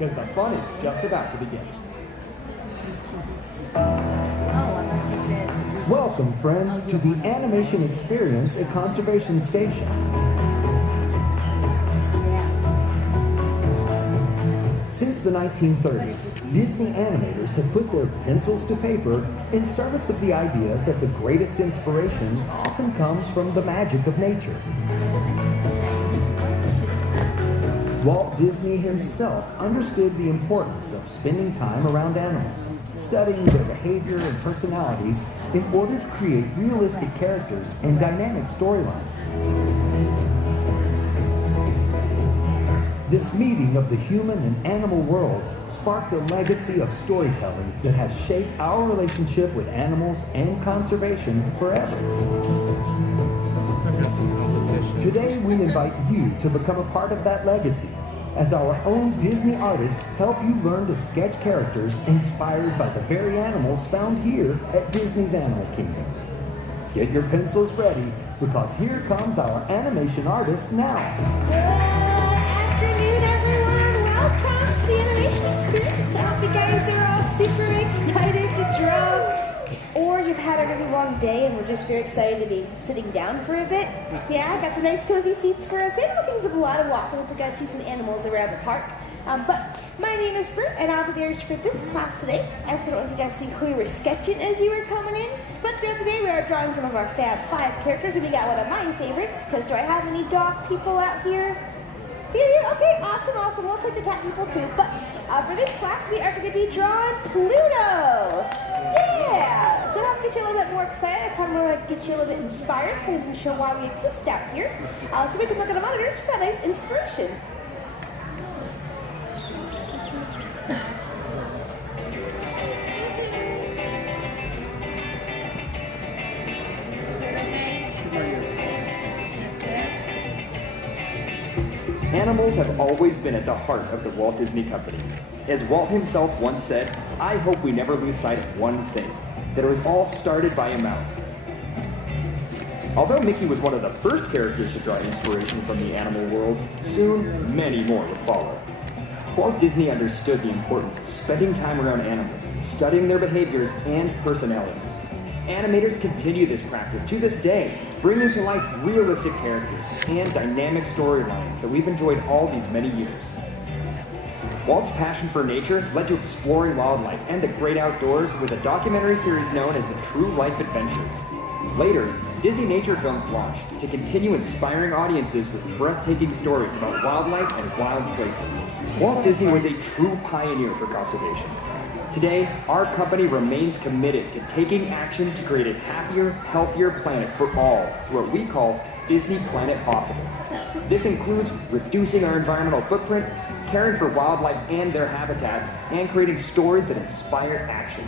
because the fun is just about to begin. Welcome, friends, to the animation experience at Conservation Station. Since the 1930s, Disney animators have put their pencils to paper in service of the idea that the greatest inspiration often comes from the magic of nature. Walt Disney himself understood the importance of spending time around animals, studying their behavior and personalities in order to create realistic characters and dynamic storylines. This meeting of the human and animal worlds sparked a legacy of storytelling that has shaped our relationship with animals and conservation forever. Today, we invite you to become a part of that legacy as our own Disney artists help you learn to sketch characters inspired by the very animals found here at Disney's Animal Kingdom. Get your pencils ready, because here comes our animation artist now. Good afternoon, everyone. Welcome to the animation experience. I hope you guys are all super excited to draw. Or you've had a really long day and we're just very excited to be sitting down for a bit. Yeah, got some nice cozy seats for us. Animal Kingdom's a lot of walking. Hope you guys see some animals around the park. But my name is Brooke and I'll be there for this class today. I also don't know if you guys see who we were sketching as you were coming in. But throughout the day we are drawing some of our Fab 5 characters. And we got one of my favorites, because do I have any dog people out here? Do you? Okay, awesome. We'll take the cat people too. But for this class, we are going to be drawing Pluto. Yeah. So that'll get you a little bit more excited. I kind of want to get you a little bit inspired, kind of show why we exist out here. So we can look at the monitors for that nice inspiration. Animals have always been at the heart of the Walt Disney Company. As Walt himself once said, "I hope we never lose sight of one thing, that it was all started by a mouse." Although Mickey was one of the first characters to draw inspiration from the animal world, soon many more would follow. Walt Disney understood the importance of spending time around animals, studying their behaviors and personalities. Animators continue this practice to this day, bringing to life realistic characters and dynamic storylines that we've enjoyed all these many years. Walt's passion for nature led to exploring wildlife and the great outdoors with a documentary series known as the True Life Adventures. Later, Disney Nature Films launched to continue inspiring audiences with breathtaking stories about wildlife and wild places. Walt Disney was a true pioneer for conservation. Today, our company remains committed to taking action to create a happier, healthier planet for all through what we call Disney Planet Possible. This includes reducing our environmental footprint, caring for wildlife and their habitats, and creating stories that inspire action.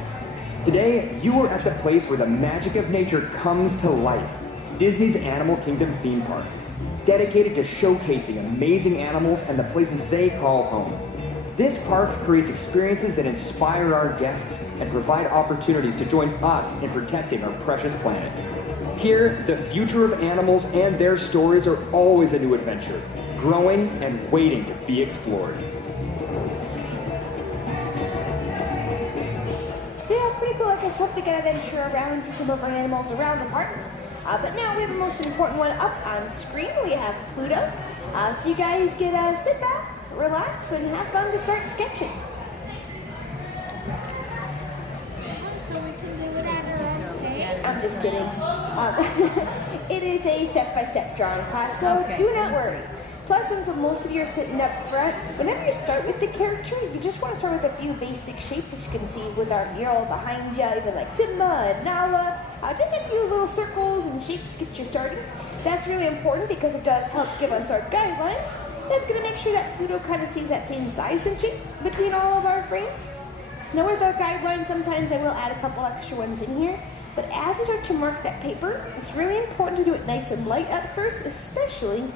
Today, you are at the place where the magic of nature comes to life. Disney's Animal Kingdom theme park, dedicated to showcasing amazing animals and the places they call home. This park creates experiences that inspire our guests and provide opportunities to join us in protecting our precious planet. Here, the future of animals and their stories are always a new adventure, growing and waiting to be explored. So yeah, pretty cool. I guess hope to get an adventure around and see some of our animals around the park. But now we have the most important one up on screen. We have Pluto. So you guys get sit back, relax, and have fun to start sketching. I'm just kidding. It is a step-by-step drawing class, so do not worry. Plus, since most of you are sitting up front, whenever you start with the character, you just want to start with a few basic shapes, as you can see with our mural behind you, even like Simba and Nala. Just a few little circles and shapes get you started. That's really important because it does help give us our guidelines. That's going to make sure that Pluto kind of sees that same size and shape between all of our frames. Now with our guidelines, sometimes I will add a couple extra ones in here. But as you start to mark that paper, it's really important to do it nice and light at first, especially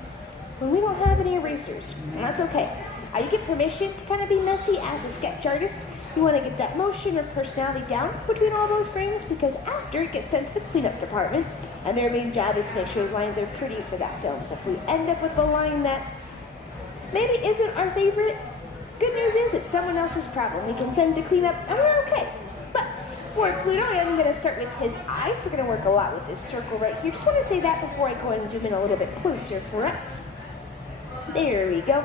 when we don't have any erasers. And that's okay. You get permission to kind of be messy as a sketch artist. You want to get that motion or personality down between all those frames, because after it gets sent to the cleanup department, and their main job is to make sure those lines are pretty for that film. So if we end up with a line that maybe isn't our favorite, Good news is it's someone else's problem. We can send to clean up and we're okay. But for Pluto, I'm going to start with his eyes. We're going to work a lot with this circle right here. Just want to say that before I go ahead and zoom in a little bit closer for us. There we go.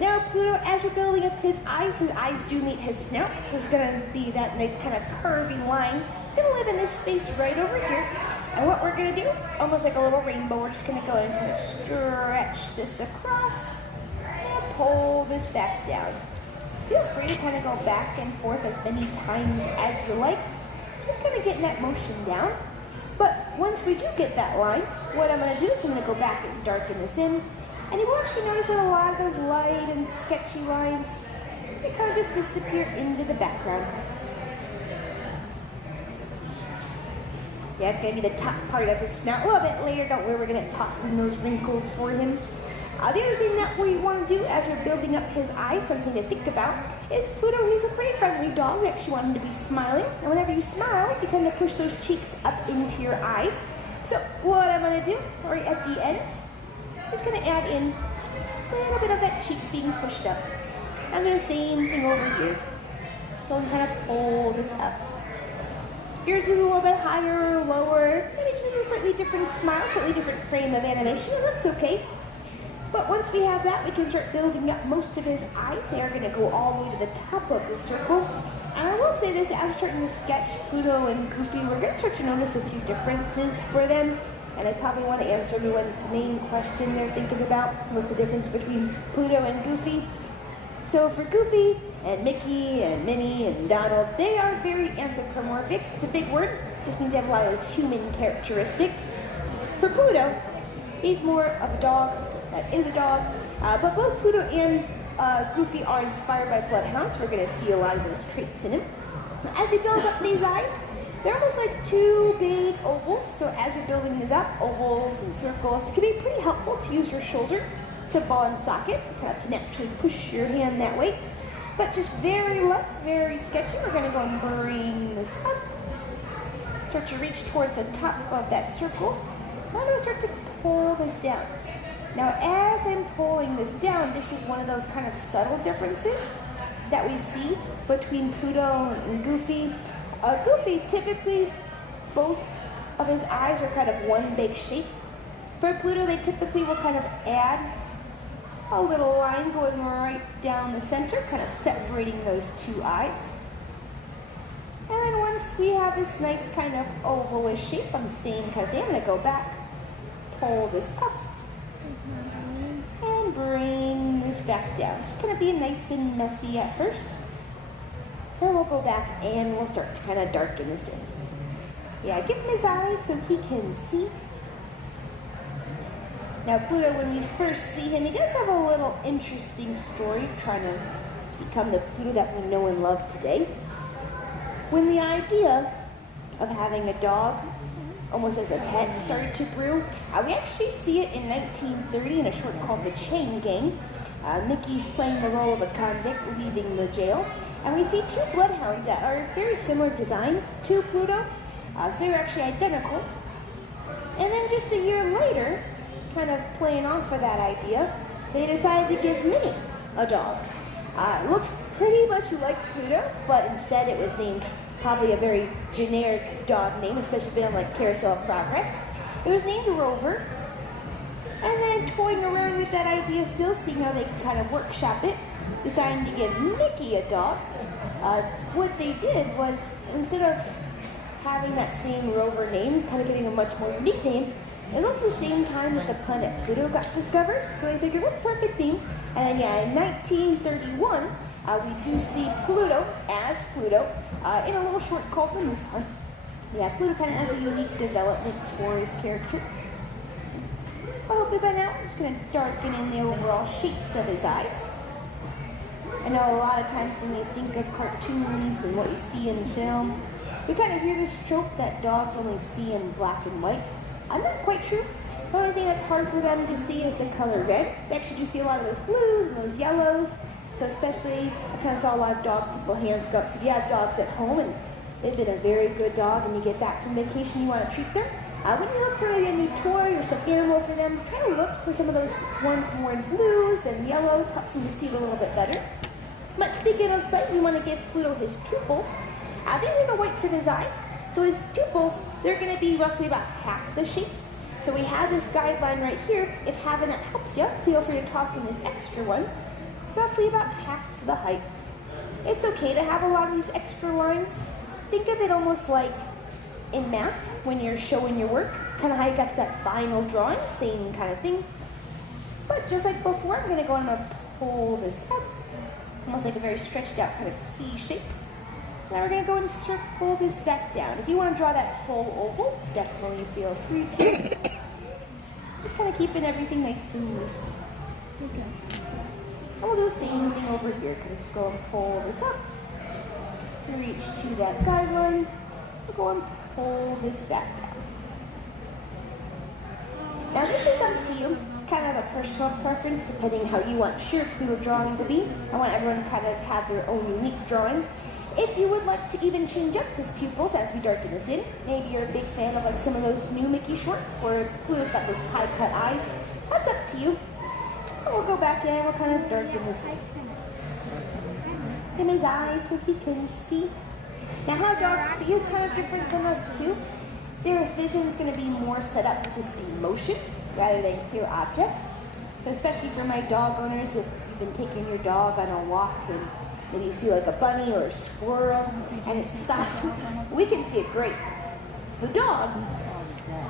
Now Pluto, as we're building up his eyes do meet his snout. So it's going to be that nice kind of curvy line. It's going to live in this space right over here. And what we're going to do, almost like a little rainbow, we're just going to go and kind of stretch this across and pull this back down. Feel free to kind of go back and forth as many times as you like. Just kind of getting that motion down. But once we do get that line, what I'm going to do is I'm going to go back and darken this in. And you will actually notice that a lot of those light and sketchy lines, they kind of just disappear into the background. Yeah, it's going to be the top part of his snout. A little bit later, don't worry, we're going to toss in those wrinkles for him. The other thing that we want to do as we're building up his eyes, something to think about, is Pluto, he's a pretty friendly dog. We actually want him to be smiling. And whenever you smile, you tend to push those cheeks up into your eyes. So what I'm going to do, right at the ends, is going to add in a little bit of that cheek being pushed up. And the same thing over here. So I'm kind of pull this up. Yours is a little bit higher or lower. Maybe just a slightly different smile, slightly different frame of animation, and that's okay. But once we have that, we can start building up most of his eyes. They are going to go all the way to the top of the circle. And I will say this, as starting to sketch Pluto and Goofy, we're going to start to notice a few differences for them. And I probably want to answer everyone's main question they're thinking about. What's the difference between Pluto and Goofy? So for Goofy and Mickey and Minnie and Donald, they are very anthropomorphic. It's a big word. It just means they have a lot of those human characteristics. For Pluto, he's more of a dog. That is a dog. But both Pluto and Goofy are inspired by bloodhounds. We're going to see a lot of those traits in him. As we build up these eyes, they're almost like two big ovals. So as you're building these up, ovals and circles, it can be pretty helpful to use your shoulder to ball and socket, kind of to naturally push your hand that way. But just very light, very sketchy. We're going to go and bring this up. Start to reach towards the top of that circle. Now I'm going to start to pull this down. Now as I'm pulling this down, this is one of those kind of subtle differences that we see between Pluto and Goofy. Goofy, typically both of his eyes are kind of one big shape. For Pluto, they typically will kind of add a little line going right down the center, kind of separating those two eyes. And then once we have this nice kind of ovalish shape on the same kind of thing, I'm going to go back, pull this up, and bring this back down. Just going to be nice and messy at first. Then we'll go back and we'll start to kind of darken this in. Yeah, give him his eyes so he can see. Now Pluto, when we first see him, he does have a little interesting story trying to become the Pluto that we know and love today. When the idea of having a dog almost as a pet started to brew, we actually see it in 1930 in a short called The Chain Gang. Mickey's playing the role of a convict leaving the jail. And we see two bloodhounds that are very similar design to Pluto. So they're actually identical. And then just a year later, kind of playing off of that idea, they decided to give Minnie a dog. It looked pretty much like Pluto, but instead it was named probably a very generic dog name, especially being like Carousel of Progress. It was named Rover. And then toying around with that idea still, seeing how they could kind of workshop it, deciding to give Mickey a dog. What they did was, instead of having that same Rover name, kind of giving a much more unique name, it was also the same time that the planet Pluto got discovered, so they figured, what a perfect theme. And then, yeah, in 1931, we do see Pluto as Pluto in a little short called The Moose Hunt. Yeah, Pluto kind of has a unique development for his character. But hopefully by now, I'm just going to darken in the overall shapes of his eyes. I know a lot of times when you think of cartoons and what you see in film, you kind of hear this trope that dogs only see in black and white. Not quite true. The only thing that's hard for them to see is the color red. They actually do see a lot of those blues and those yellows. So especially, I kind of saw a lot of dog people hands go up. So if you have dogs at home and they've been a very good dog and you get back from vacation, you want to treat them, when you look for maybe a new toy or stuffed animal for them, try to look for some of those ones more in blues and yellows. Helps them to see it a little bit better. But speaking of sight, we want to give Pluto his pupils. These are the whites of his eyes. So his pupils, they're going to be roughly about half the shape. So we have this guideline right here. If having that helps you, feel free to toss in this extra one. Roughly about half the height. It's okay to have a lot of these extra lines. Think of it almost like in math, when you're showing your work, kind of how you got to that final drawing, same kind of thing. But just like before, I'm going to go and I'm going to pull this up, almost like a very stretched out kind of C shape. Now we're going to go and circle this back down. If you want to draw that whole oval, definitely feel free to. Just kind of keeping everything nice and loose. Okay. And we'll do the same thing over here. Kind of just go and pull this up, reach to that guideline, we'll go and pull this back down. Now this is up to you. Kind of a personal preference depending how you want your Pluto drawing to be. I want everyone to kind of have their own unique drawing. If you would like to even change up his pupils as we darken this in, maybe you're a big fan of like some of those new Mickey shorts where Pluto's got those pie cut eyes, that's up to you. And we'll go back in, we'll kind of darken this in his eyes so he can see. Now how dogs see is kind of different than us too. Their vision is going to be more set up to see motion rather than clear objects. So especially for my dog owners, if you've been taking your dog on a walk and maybe you see like a bunny or a squirrel and it's stopped, we can see it great. The dog,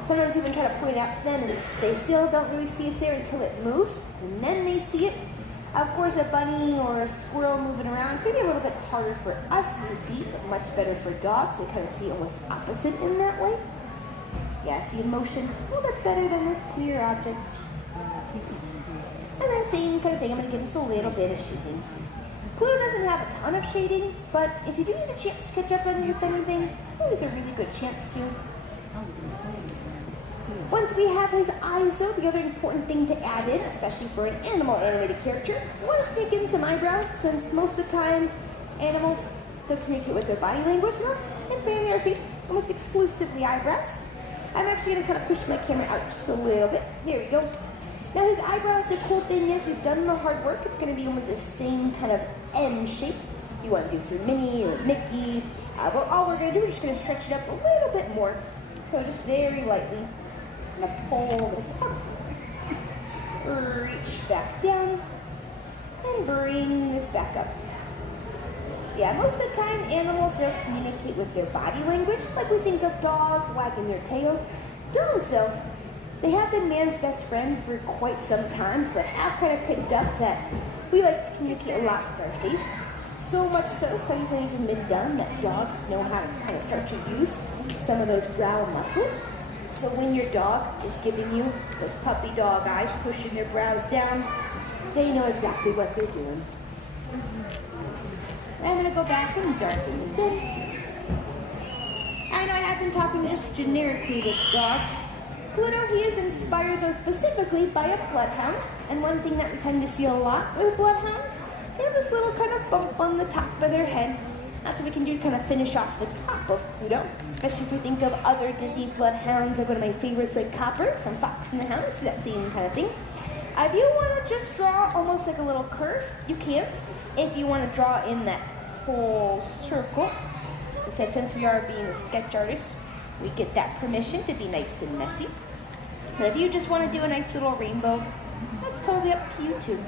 sometimes even try to point it out to them and they still don't really see it there until it moves and then they see it. Of course, a bunny or a squirrel moving around is going to be a little bit harder for us to see, but much better for dogs. They kind of see almost opposite in that way. Yeah, see motion a little bit better than those clear objects. And then same kind of thing, I'm going to give this a little bit of shading. Pluto doesn't have a ton of shading, but if you do need a chance to catch up on anything, it's always a really good chance to. Once we have his eyes though, the other important thing to add in, especially for an animal animated character, we want to sneak in some eyebrows, since most of the time animals, they'll communicate with their body language, and us, it's mainly our face, almost exclusively eyebrows. I'm actually going to kind of push my camera out just a little bit. There we go. Now his eyebrows, the cool thing is we've done the hard work. It's going to be almost the same kind of M shape. If you want to do for Minnie or Mickey, but all we're going to do is just going to stretch it up a little bit more. So just very lightly. I'm going to pull this up, reach back down, and bring this back up. Yeah, most of the time animals, they'll communicate with their body language, like we think of dogs wagging their tails. Dogs, though, they have been man's best friend for quite some time, so they have kind of picked up that we like to communicate a lot with our face. So much so, studies have even been done that dogs know how to kind of start to use some of those brow muscles. So when your dog is giving you those puppy dog eyes, pushing their brows down, they know exactly what they're doing. I'm going to go back and darken this in. I know I have been talking just generically with dogs. Pluto, he is inspired though specifically by a bloodhound. And one thing that we tend to see a lot with bloodhounds, they have this little kind of bump on the top of their head. That's what we can do to kind of finish off the top of Pluto. Especially if we think of other Disney bloodhounds, like one of my favorites, like Copper from Fox and the Hound. See that same kind of thing. If you want to just draw almost like a little curve, you can. If you want to draw in that whole circle, I said since we are being a sketch artist, we get that permission to be nice and messy. But if you just want to do a nice little rainbow, that's totally up to you too.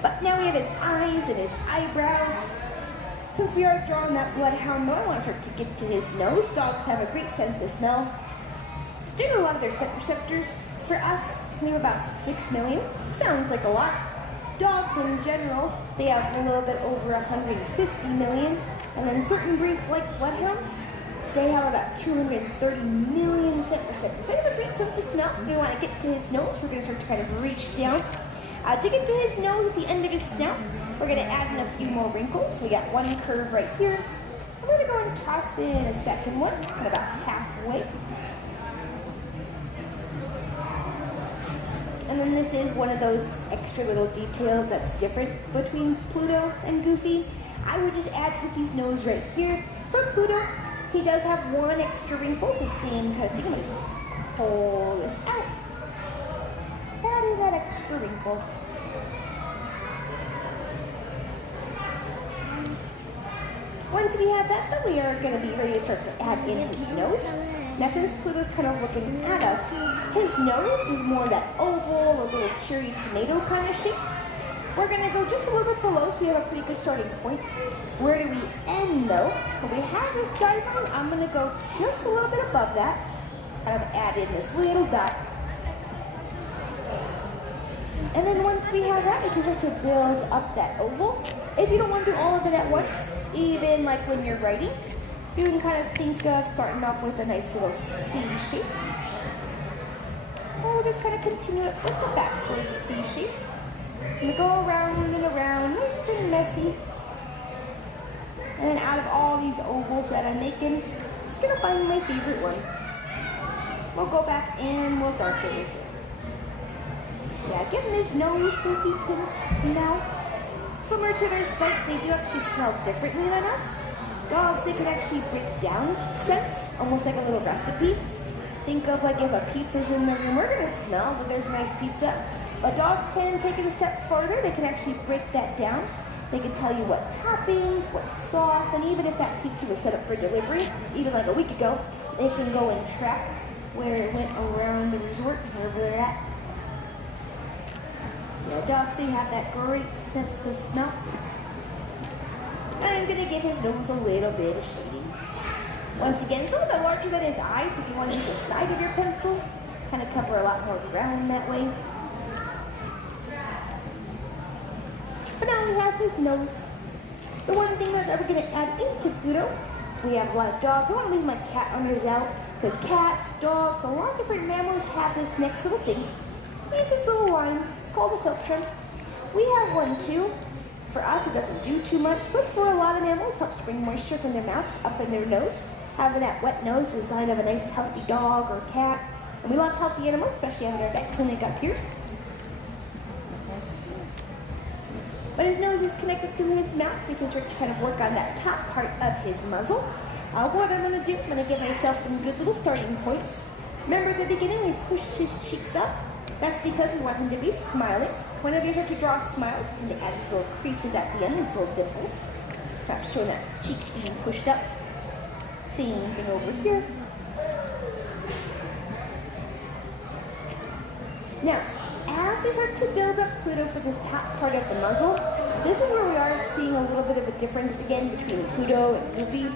But now we have his eyes and his eyebrows. Since we are drawing that bloodhound though, I want to start to get to his nose. Dogs have a great sense of smell. Due to a lot of their scent receptors, for us, we have about 6 million. Sounds like a lot. Dogs in general, they have a little bit over 150 million. And then certain breeds like bloodhounds, they have about 230 million scent receptors. So they have a great sense of smell. If we want to get to his nose, we're going to start to kind of reach down. To get to his nose at the end of his snout, we're going to add in a few more wrinkles. We got one curve right here. I'm going to go and toss in a second one, kind of about halfway. And then this is one of those extra little details that's different between Pluto and Goofy. I would just add Goofy's nose right here. For Pluto, he does have one extra wrinkle, so same kind of thing. I'm going to just pull this out. Add adding that extra wrinkle. Once we have that, then we are going to be ready to start to add in his nose. Now since Pluto's kind of looking at us, his nose is more that oval, a little cherry tomato kind of shape. We're going to go just a little bit below so we have a pretty good starting point. Where do we end though? When we have this guideline, I'm going to go just a little bit above that. Kind of add in this little dot. And then once we have that, we can start to build up that oval. If you don't want to do all of it at once, even like when you're writing, you can kind of think of starting off with a nice little C shape. Or we'll just kind of continue it with the backwards C shape. And go around and around, nice and messy. And then out of all these ovals that I'm making, I'm just gonna find my favorite one. We'll go back and we'll darken this in. Yeah, give him his nose so he can smell. Similar to their sight, they do actually smell differently than us. Dogs, they can actually break down scents, almost like a little recipe. Think of like if a pizza's in the room, we're gonna smell that there's nice pizza. But dogs can take it a step further. They can actually break that down. They can tell you what toppings, what sauce, and even if that pizza was set up for delivery, even like a week ago, they can go and track where it went around the resort, wherever they're at. So dogs, they have that great sense of smell. And I'm gonna give his nose a little bit of shading. Once again, it's a little bit larger than his eyes if you want to use the side of your pencil. Kind of cover a lot more ground that way. But now we have his nose. The one thing that we're going to add into Pluto, we have a lot of dogs. I want to leave my cat owners out because cats, dogs, a lot of different mammals have this next little thing. It's this little line. It's called a filtrum. We have one too. For us, it doesn't do too much, but for a lot of mammals, it helps bring moisture from their mouth up in their nose. Having that wet nose is a sign of a nice, healthy dog or cat. And we love healthy animals, especially having our vet clinic up here. But his nose is connected to his mouth. We can start to kind of work on that top part of his muzzle. What I'm going to do, I'm going to give myself some good little starting points. Remember at the beginning, we pushed his cheeks up. That's because we want him to be smiling. Whenever you start to draw smiles, you tend to add these little creases at the end, these little dimples. Perhaps showing that cheek being pushed up. Same thing over here. Now, as we start to build up Pluto for this top part of the muzzle, this is where we are seeing a little bit of a difference again between Pluto and Goofy.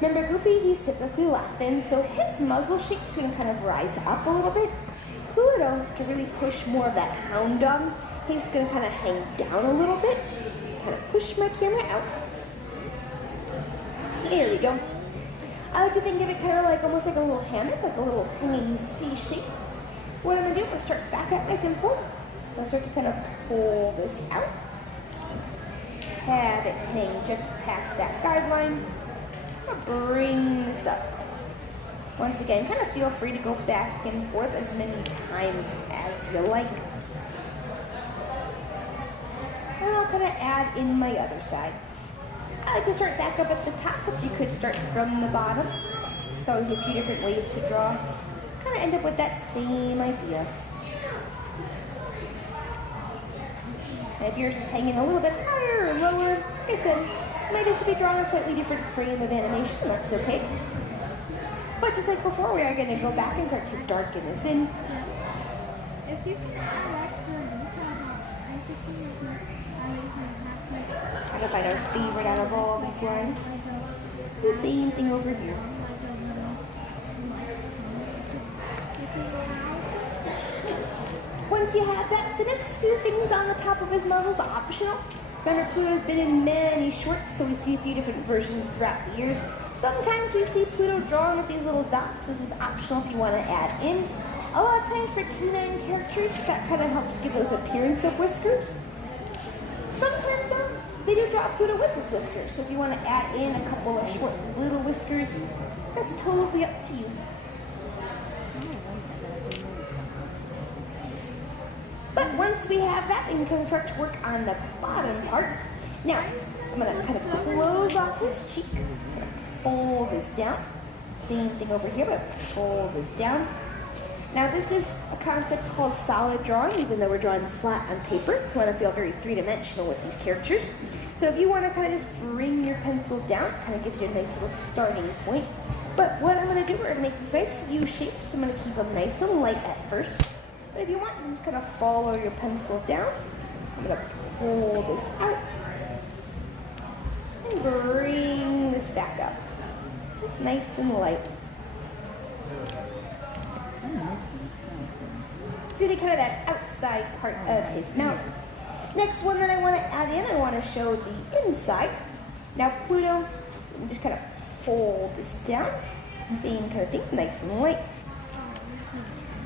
Remember, Goofy, he's typically laughing, so his muzzle shape's going to kind of rise up a little bit. Pluto, to really push more of that hound dog, he's going to kind of hang down a little bit. Just kind of push my camera out. There we go. I like to think of it kind of like almost like a little hammock, like a little hanging C shape. What I'm going to do is start back at my dimple. I'll start to kind of pull this out. Have it hang just past that guideline. I'll bring this up. Once again, kind of feel free to go back and forth as many times as you like. And I'll kind of add in my other side. I like to start back up at the top, but you could start from the bottom. There's always a few different ways to draw. Kind of end up with that same idea. And if yours is hanging a little bit higher or lower, like I said, you might just be drawing a slightly different frame of animation. That's okay. But just like before, we are going to go back and start to darken this in. Try to find our favorite out of all these lines. Do the same thing over here. Once you have that, the next few things on the top of his muzzle is optional. Remember, Pluto's been in many shorts, so we see a few different versions throughout the years. Sometimes we see Pluto drawn with these little dots. This is optional if you want to add in. A lot of times for canine characters, that kind of helps give those appearance of whiskers. Sometimes though, they do draw Pluto with his whiskers, so if you want to add in a couple of short little whiskers, that's totally up to you. But once we have that, we can kind of start to work on the bottom part. Now, I'm going to kind of close off his cheek. I'm going to pull this down. Same thing over here, but pull this down. Now this is a concept called solid drawing, even though we're drawing flat on paper. You want to feel very three-dimensional with these characters. So if you want to kind of just bring your pencil down, kind of gives you a nice little starting point. But what I'm going to do, we're going to make these nice U shapes. I'm going to keep them nice and light at first. But if you want, you can just kind of follow your pencil down. I'm going to pull this out and bring this back up. Just nice and light. See kind of that outside part of his mouth. Next one that I want to add in, I want to show the inside. Now Pluto, you can just kind of pull this down. Same kind of thing, nice and light.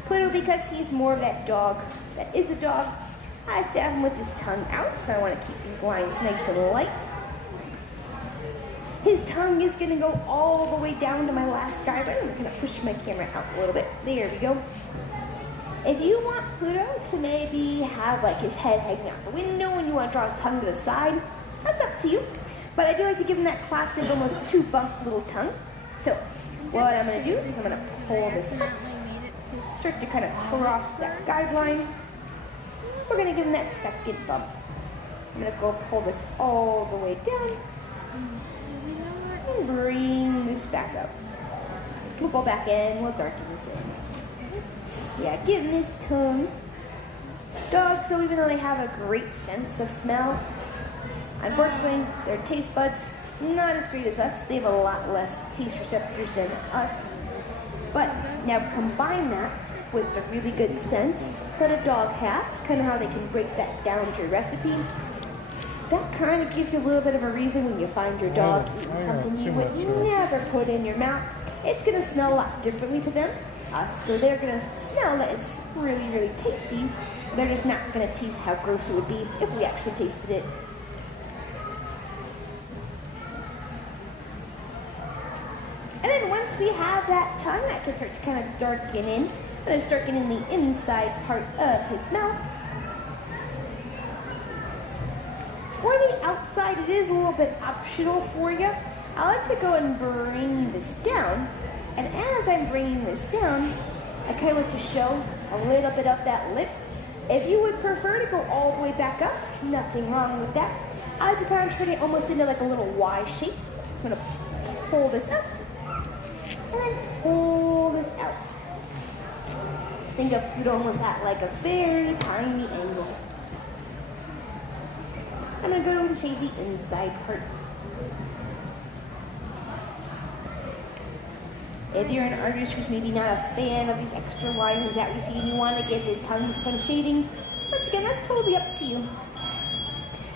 Pluto, because he's more of that dog that is a dog, I have to have him with his tongue out, so I want to keep these lines nice and light. His tongue is going to go all the way down to my last guideline. I'm going to push my camera out a little bit. There we go. If you want Pluto to maybe have like his head hanging out the window and you want to draw his tongue to the side, that's up to you. But I do like to give him that classic almost two bump little tongue. So what I'm going to do is I'm going to pull this up, start to kind of cross that guideline. We're going to give him that second bump. I'm going to go pull this all the way down and bring this back up. We'll go back in, we'll darken this in. Yeah, give him his tongue. Dogs, though, even though they have a great sense of smell, unfortunately, their taste buds, not as great as us. They have a lot less taste receptors than us. But now combine that with the really good sense that a dog has, kind of how they can break that down to a recipe. That kind of gives you a little bit of a reason when you find your dog eating something you would never put in your mouth. It's going to smell a lot differently to them. So they're going to smell that it's really, really tasty. They're just not going to taste how gross it would be if we actually tasted it. And then once we have that tongue, that can start to kind of darken in. I'm going to start getting the inside part of his mouth. For the outside, it is a little bit optional for you. I like to go and bring this down. And as I'm bringing this down, I kind of like to show a little bit of that lip. If you would prefer to go all the way back up, nothing wrong with that. I like to kind of turn it almost into like a little Y shape. So I'm going to pull this up and then pull this out. Think of Pluto almost at like a very tiny angle. I'm going to go and shade the inside part. If you're an artist who's maybe not a fan of these extra lines that we see and you want to give his tongue some shading, once again, that's totally up to you.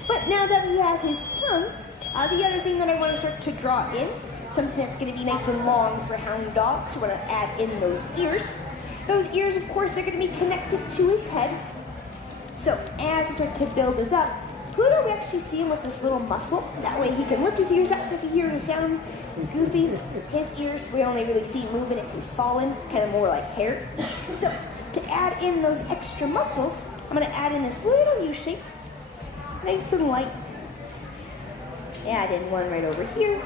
But now that we have his tongue, the other thing that I want to start to draw in, something that's going to be nice and long for hound dogs, we're going to add in those ears. Those ears, of course, they're going to be connected to his head. So as we start to build this up, Pluto, we actually see him with this little muscle. That way he can lift his ears up if he hears a sound. Goofy, his ears, we only really see moving if he's fallen, kind of more like hair. So to add in those extra muscles, I'm going to add in this little U shape, nice and light. Add in one right over here.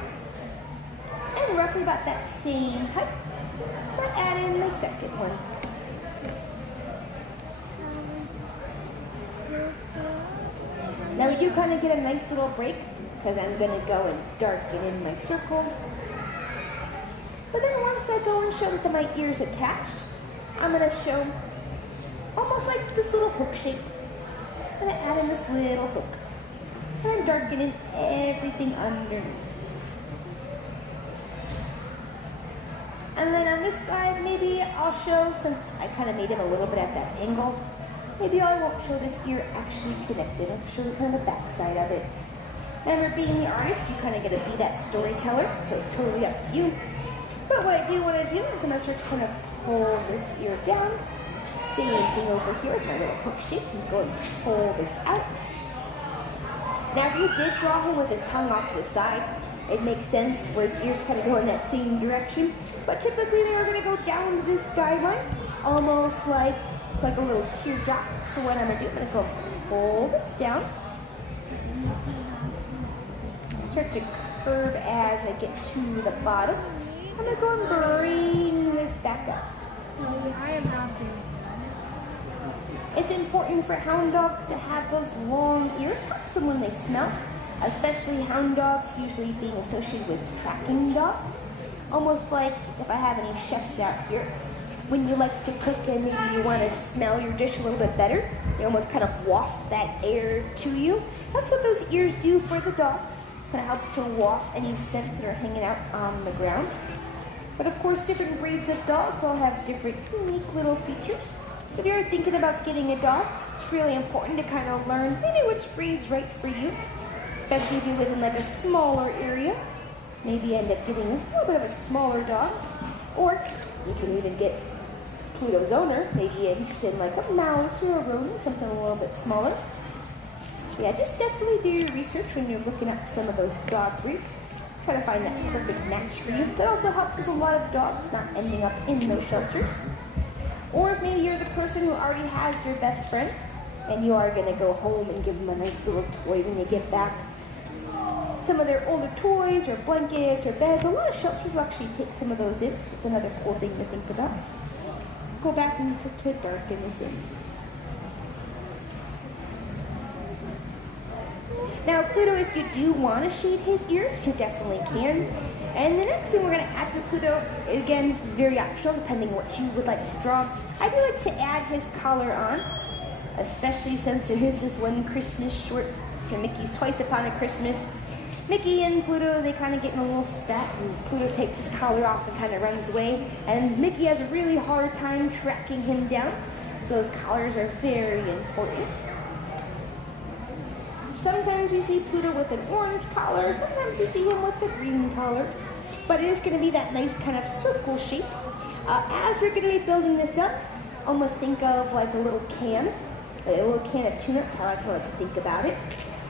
And roughly about that same height, I'll add in my second one. Now we do kind of get a nice little break because I'm going to go and darken in my circle. But then once I go and show that my ear's attached, I'm going to show almost like this little hook shape. I'm going to add in this little hook. And then darken in everything underneath. And then on this side, maybe I'll show, since I kind of made him a little bit at that angle, maybe I won't show this ear actually connected. I'll show you kind of the back side of it. Remember, being the artist, you kind of get to be that storyteller, so it's totally up to you. But what I do want to do is I'm going to start to kind of pull this ear down. Same thing over here with my little hook shape. And go and pull this out. Now, if you did draw him with his tongue off to the side, it makes sense for his ears kind of go in that same direction. But typically, they are going to go down this guideline, almost like a little teardrop. So what I'm going to do, I'm going to go pull this down. Start to curve as I get to the bottom. I'm going to go and bring this back up. I am happy. It's important for hound dogs to have those long ears. Helps them when they smell, especially hound dogs usually being associated with tracking dogs. Almost like if I have any chefs out here, when you like to cook and maybe you want to smell your dish a little bit better, they almost kind of waft that air to you. That's what those ears do for the dogs. Kind of helps to waft any scents that are hanging out on the ground. But of course, different breeds of dogs all have different unique little features. So if you're thinking about getting a dog, it's really important to kind of learn maybe which breed's right for you, especially if you live in like a smaller area. Maybe end up getting a little bit of a smaller dog, or you can even get Pluto's owner, maybe interested in like a mouse or a rodent, something a little bit smaller. Yeah, just definitely do your research when you're looking up some of those dog breeds. Try to find that perfect match for you. That also helps with a lot of dogs not ending up in those shelters. Or if maybe you're the person who already has your best friend, and you are going to go home and give them a nice little toy when you get back. Some of their older toys or blankets or beds, a lot of shelters will actually take some of those in. It's another cool thing to think about. Go back into darken this in. Now Pluto, if you do want to shade his ears, you definitely can. And the next thing we're going to add to Pluto, again, is very optional depending what you would like to draw. I do like to add his collar on, especially since there is this one Christmas short from Mickey's Twice Upon a Christmas. Mickey and Pluto, they kind of get in a little spat, and Pluto takes his collar off and kind of runs away. And Mickey has a really hard time tracking him down, so those collars are very important. Sometimes we see Pluto with an orange collar, sometimes we see him with a green collar. But it is going to be that nice kind of circle shape. As we're going to be building this up, almost think of like a little can of tuna. That's how I kind of like to think about it.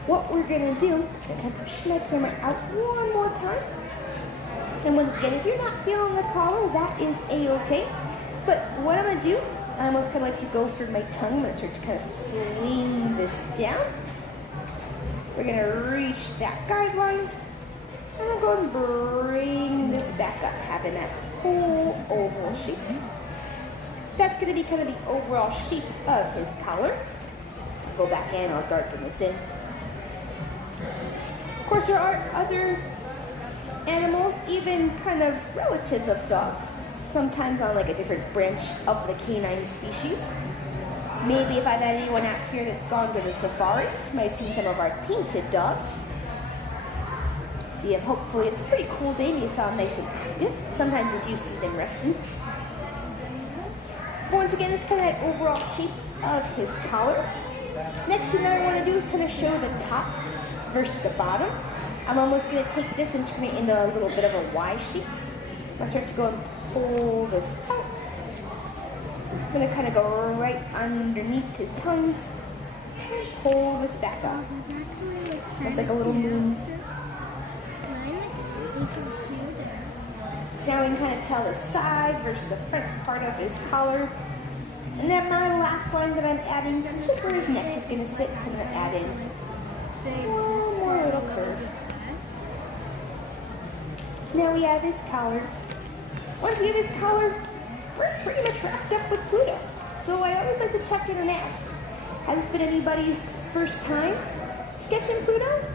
What we're going to do, I'm going to push my camera out one more time. And once again, if you're not feeling the collar, that is a-okay. But what I'm going to do, I almost kind of like to go through my tongue. I'm going to start to kind of swing this down. We're going to reach that guideline. And I'm going to bring this back up, having that whole oval shape. That's going to be kind of the overall shape of his collar. Go back in, I'll darken this in. Of course, there are other animals, even kind of relatives of dogs, sometimes on like a different branch of the canine species. Maybe if I've had anyone out here that's gone to the safaris, might have seen some of our painted dogs. See them, hopefully it's a pretty cool day and you saw them nice and active. Sometimes you do see them resting. Once again, it's kind of that overall shape of his collar. Next thing that I want to do is kind of show the top versus the bottom. I'm almost going to take this and turn it into a little bit of a Y shape. I'm going to start to go and pull this out. I'm going to kind of go right underneath his tongue and pull this back up. It's like a little moon. So now we can kind of tell the side versus the front part of his collar. And then my last line that I'm adding is just where his neck is going to sit. So I'm going to add in one more little curve. So now we have his collar. Once we have his collar, we're pretty much wrapped up with Pluto. So I always like to check in and ask, has this been anybody's first time sketching Pluto?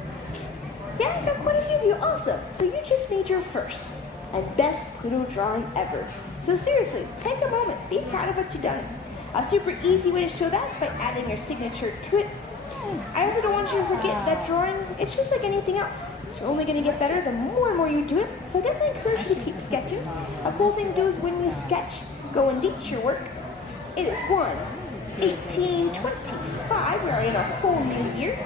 Yeah, I got quite a few of you. Awesome. So you just made your first and best Pluto drawing ever. So seriously, take a moment. Be proud of what you've done. A super easy way to show that is by adding your signature to it. I also don't want you to forget that drawing, it's just like anything else. You're only going to get better the more and more you do it. So I definitely encourage you to keep sketching. A cool thing to do is when you sketch, go and date your work. It is 1/18/25. We are in a whole new year.